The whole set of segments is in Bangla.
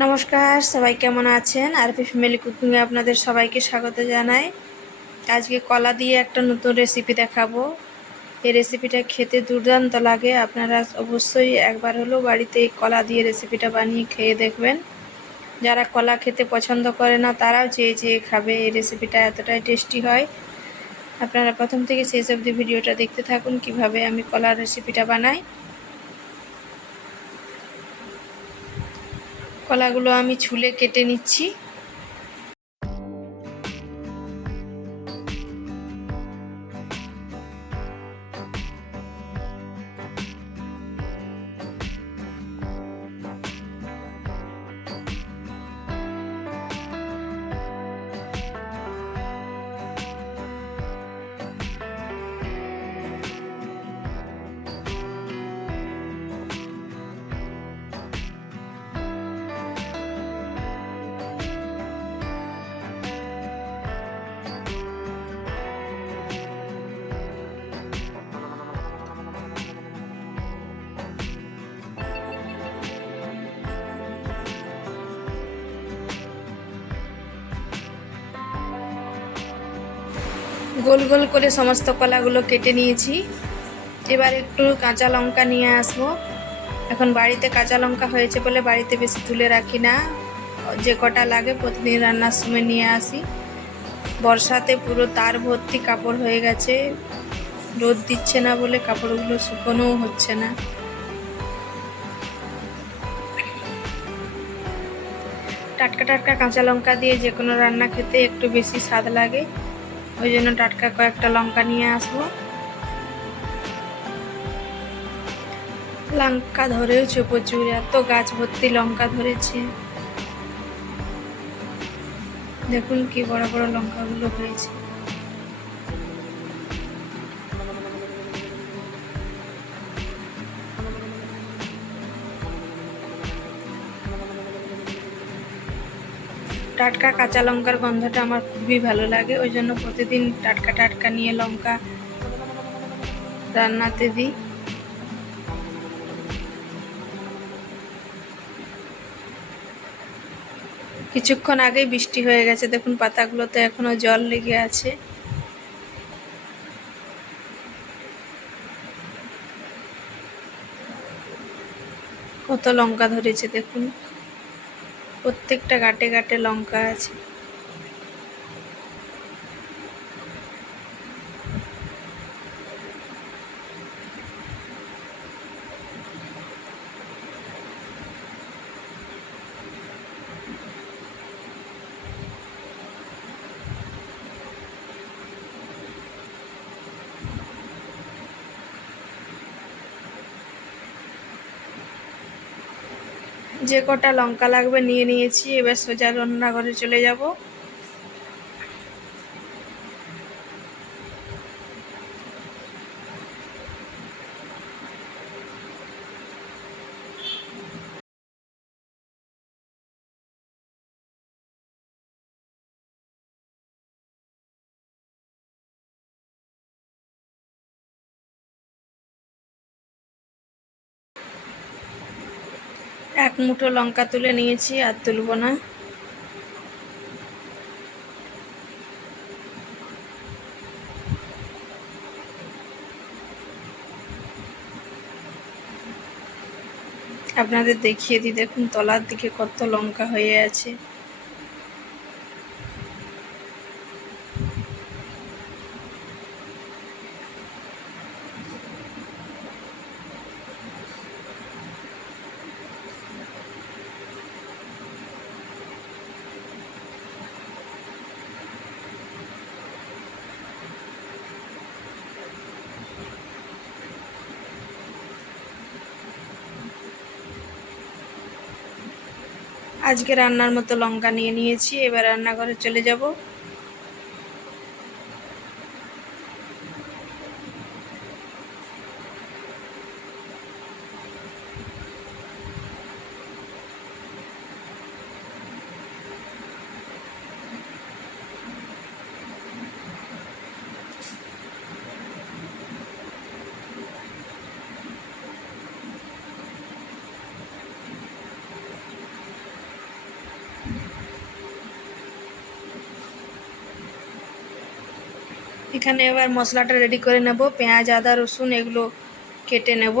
নমস্কার, সবাই কেমন আছেন? আরপি ফ্যামিলি কুকিংয়ে আপনাদের সবাইকে স্বাগত জানাই। আজকে কলা দিয়ে একটা নতুন রেসিপি দেখাবো। এই রেসিপিটা খেতে দুর্দান্ত লাগে। আপনারা অবশ্যই একবার হলেও বাড়িতে এই কলা দিয়ে রেসিপিটা বানিয়ে খেয়ে দেখবেন। যারা কলা খেতে পছন্দ করে না, তারাও চেয়ে চেয়ে খাবে। এই রেসিপিটা এতটাই টেস্টি হয়। আপনারা প্রথম থেকে শেষ অবধি ভিডিওটা দেখতে থাকুন কীভাবে আমি কলার রেসিপিটা বানাই। কলাগুলো আমি ছুলে কেটে নিচ্ছি। গোল গোল করে সমস্ত কলাগুলো কেটে নিয়েছি। এবার একটু কাঁচা লঙ্কা নিয়ে আসব। এখন বাড়িতে কাঁচা লঙ্কা হয়েছে বলে বাড়িতে বেশি তুলে রাখি না। যে কটা লাগে প্রতিদিন রান্নার সময় নিয়ে আসি। বর্ষাতে পুরো তার ভর্তি কাপড় হয়ে গেছে। রোদ দিচ্ছে না বলে কাপড়গুলো শুকোনোও হচ্ছে না। টাটকা টাটকা কাঁচা লঙ্কা দিয়ে যে কোনো রান্না খেতে একটু বেশি স্বাদ লাগে। ওই জন্য টাটকা কয়েকটা লঙ্কা নিয়ে আসব। লঙ্কা ধরেওছে প্রচুর, এত গাছ ভর্তি লঙ্কা ধরেছে। দেখুন কি বড় বড় লঙ্কাগুলো হয়েছে। টাটকা কাঁচা লঙ্কার গন্ধটা আমার খুবই ভালো লাগে, ওই জন্য প্রতিদিন টাটকা টাটকা নিয়ে লঙ্কা রান্নাতে দিই। কিছুক্ষণ আগেই বৃষ্টি হয়ে গেছে, দেখুন পাতাগুলোতে এখনও জল লেগে আছে। কত লঙ্কা ধরেছে দেখুন। প্রত্যেকটা গাঁটে গাঁটে লঙ্কা আছে। যে কটা লঙ্কা লাগবে নিয়ে নিয়েছি এবার সোজা রান্নাঘরে চলে যাব। এক মুঠো লঙ্কা তুলে নিয়েছি আর তুলব না। আপনাদের দেখিয়ে দিই, দেখুন, তলার দিকে কত লঙ্কা হয়ে আছে। আজকে রান্নার মতো লঙ্কা নিয়ে নিয়েছি এবার রান্নাঘরে চলে যাব। এখানে এবার মশলাটা রেডি করে নেব। পেঁয়াজ আদা রসুন এগুলো কেটে নেব।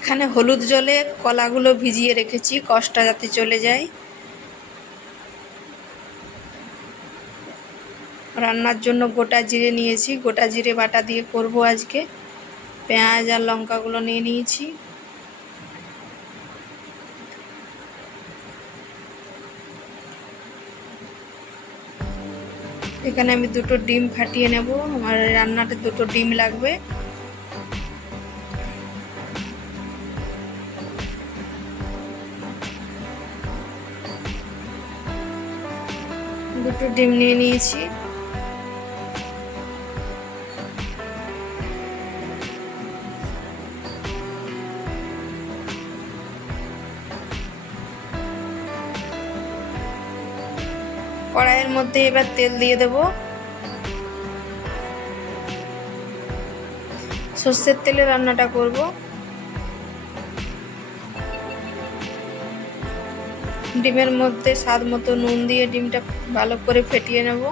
এখানে হলুদ জলে কলাগুলো ভিজিয়ে রেখেছি কষটা যাতে চলে যায়। রান্নার জন্য গোটা জিরে নিয়েছি, গোটা জিরে বাটা দিয়ে করব আজকে। পেঁয়াজ আর লঙ্কাগুলো নিয়ে নিয়েছি। এখানে আমি দুটো ডিম ফাটিয়ে নেব, আমার রান্নাতে দুটো ডিম লাগবে। ডিম নিয়ে নিয়েছি। কড়াইয়ের মধ্যে এবার তেল দিয়ে দেব। সর্ষের তেলে রান্নাটা করব। ডিমের মধ্যে স্বাদ মতো নুন দিয়ে ডিমটা ভালো করে ফেটিয়ে নেব।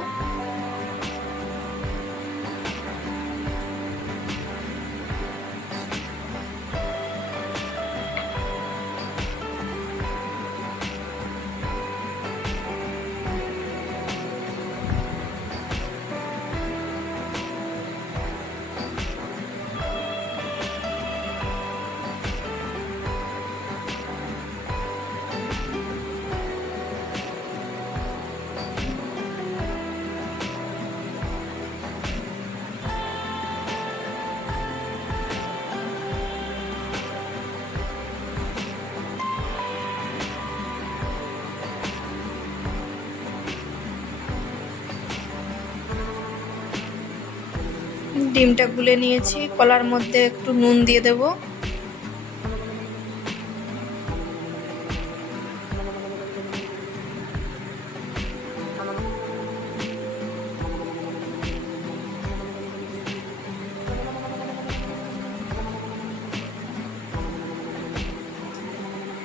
ডিমটা গুলে নিয়েছি, কলার মধ্যে একটু নুন দিয়ে দেব।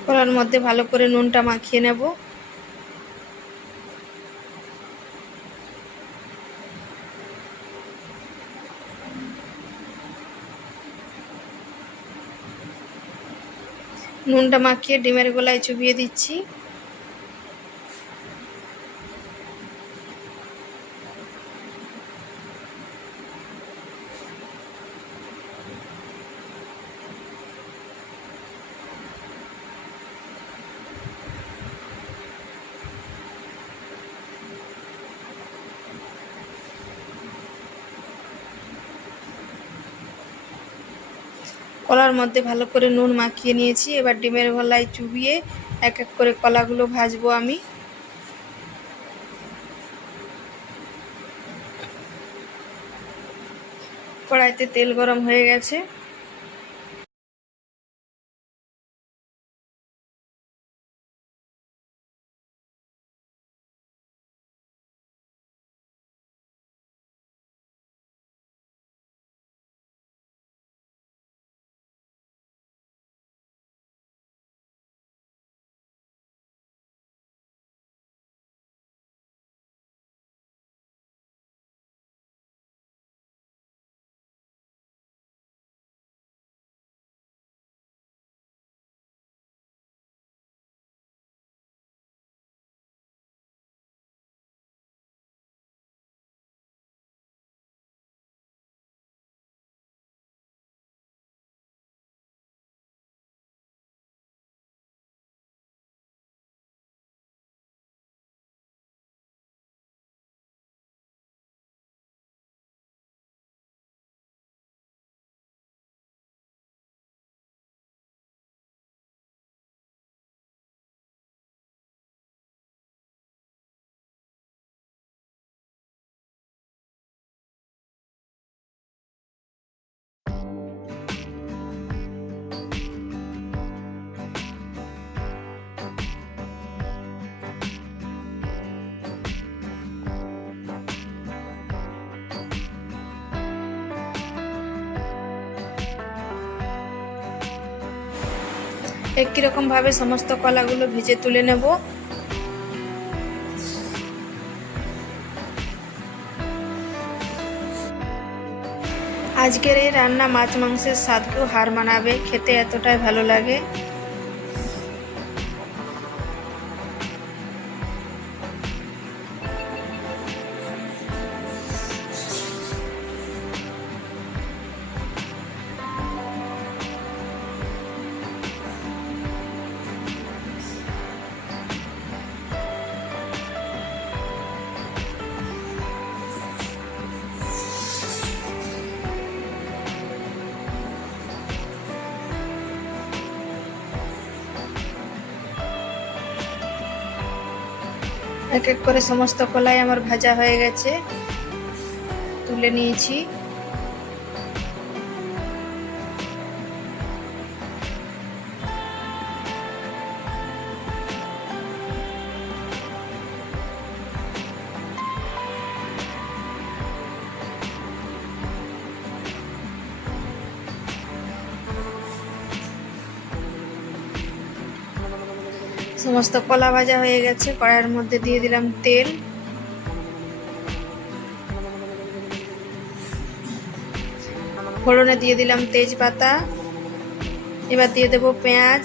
কলার মধ্যে ভালো করে নুনটা মাখিয়ে নেব। নুনটা মাখিয়ে ডিমের গোলায় চুবিয়ে দিচ্ছি। কলার মধ্যে ভালো করে নুন মাখিয়ে নিয়েছি। এবার ডিমের গলায় চুবিয়ে এক এক করে কলাগুলো ভাজবো আমি। কড়াইতে তেল গরম হয়ে গেছে। একই রকমভাবে সমস্ত কলাগুলো ভেজে তুলে নেব। আজকের এই রান্না মাছ মাংসের স্বাদকেও হার মানাবে, খেতে এতটাই ভালো লাগে। এক এক করে সমস্ত কলাই আমার ভাজা হয়ে গেছে। তুলে নিয়েছি। সমস্ত কলা ভাজা হয়ে গেছে। কড়াইয়ের মধ্যে দিয়ে দিলাম তেল। ফোড়নে দিয়ে দিলাম তেজপাতা। এবার দিয়ে দেবো পেঁয়াজ।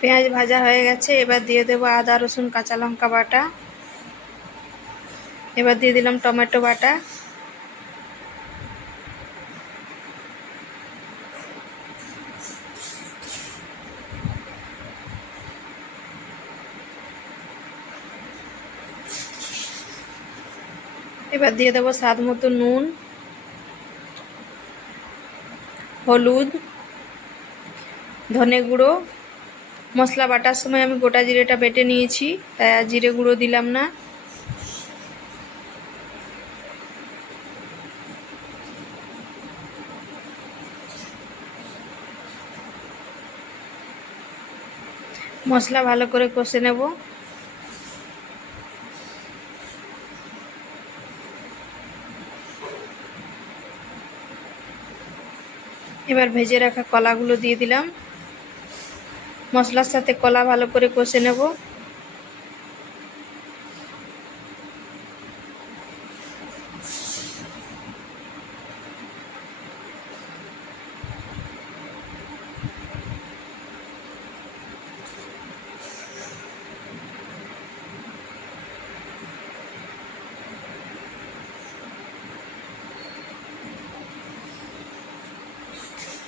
পেঁয়াজ ভাজা হয়ে গেছে, এবার দিয়ে দেবো আদা, রসুন, কাঁচা লঙ্কা বাটা। এবার দিয়ে দিলাম টমেটো বাটা। এবার দিয়ে দেবো স্বাদ মতো নুন, হলুদ, ধনে গুঁড়ো। মশলা বাটার সময় আমি গোটা জিরেটা বেটে নিয়েছি, তাই আর জিরে গুঁড়ো দিলাম না। মশলা ভালো করে কষে নেব। এবার ভেজে রাখা কলাগুলো দিয়ে দিলাম। মশলার সাথে কলা ভালো করে কষে নেব।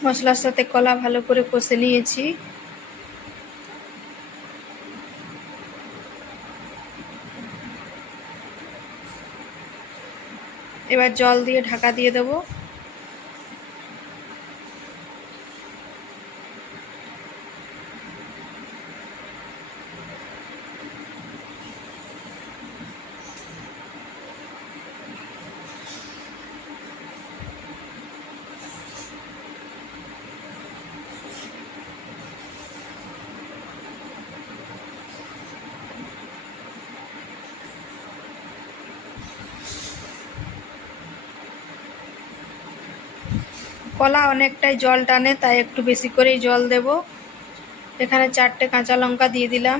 মশলার সাথে কলা ভালো করে কষে নিয়েছি। এবার জল দিয়ে ঢাকা দিয়ে দেবো। কলা অনেকটাই জল টানে, তাই একটু বেশি করেই জল দেব। এখানে চারটে কাঁচা লঙ্কা দিয়ে দিলাম।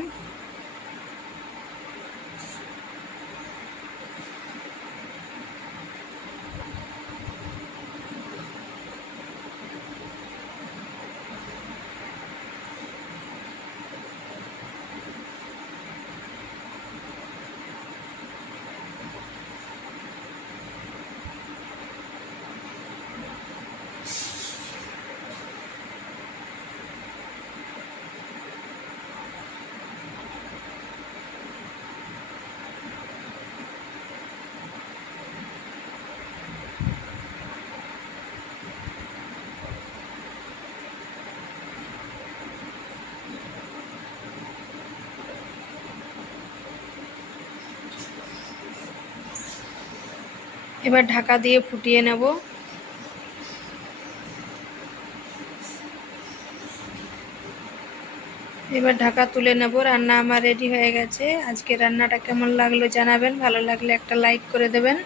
এবার ঢাকা দিয়ে ফুটিয়ে নেব। এবার ঢাকা তুলে নেব। রান্না আমার রেডি হয়ে গেছে। আজকে রান্নাটা কেমন লাগল জানাবেন। ভালো লাগলে একটা লাইক করে দেবেন।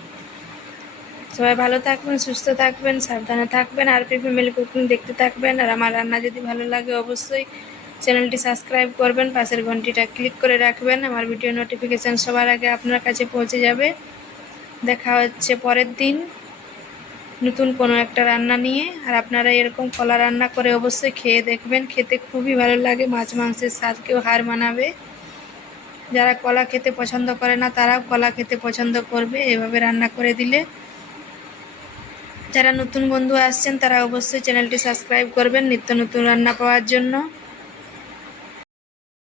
সবাই ভালো থাকবেন, সুস্থ থাকবেন, সাবধানে থাকবেন। আর পি ফ্যামিলি কুকিং দেখতে থাকবেন। আর আমার রান্না যদি ভালো লাগে অবশ্যই চ্যানেলটি সাবস্ক্রাইব করবেন। পাশের ঘন্টিটা ক্লিক করে রাখবেন। আমার ভিডিও নোটিফিকেশান সবার আগে আপনার কাছে পৌঁছে যাবে। দেখা হচ্ছে পরের দিন। নতুন কোনো একটা রান্না নিয়ে। আর আপনারা এরকম কলা রান্না করে অবশ্যই খেয়ে দেখবেন। খেতে খুবই ভালো লাগে, মাছ মাংসের স্বাদকেও হার মানাবে। যারা কলা খেতে পছন্দ করে না, তারাও কলা খেতে পছন্দ করবে। এভাবে রান্না করে দিলে। যারা নতুন বন্ধু আসছেন, তারা অবশ্যই চ্যানেলটি সাবস্ক্রাইব করবেন নিত্য নতুন রান্না পাওয়ার জন্য।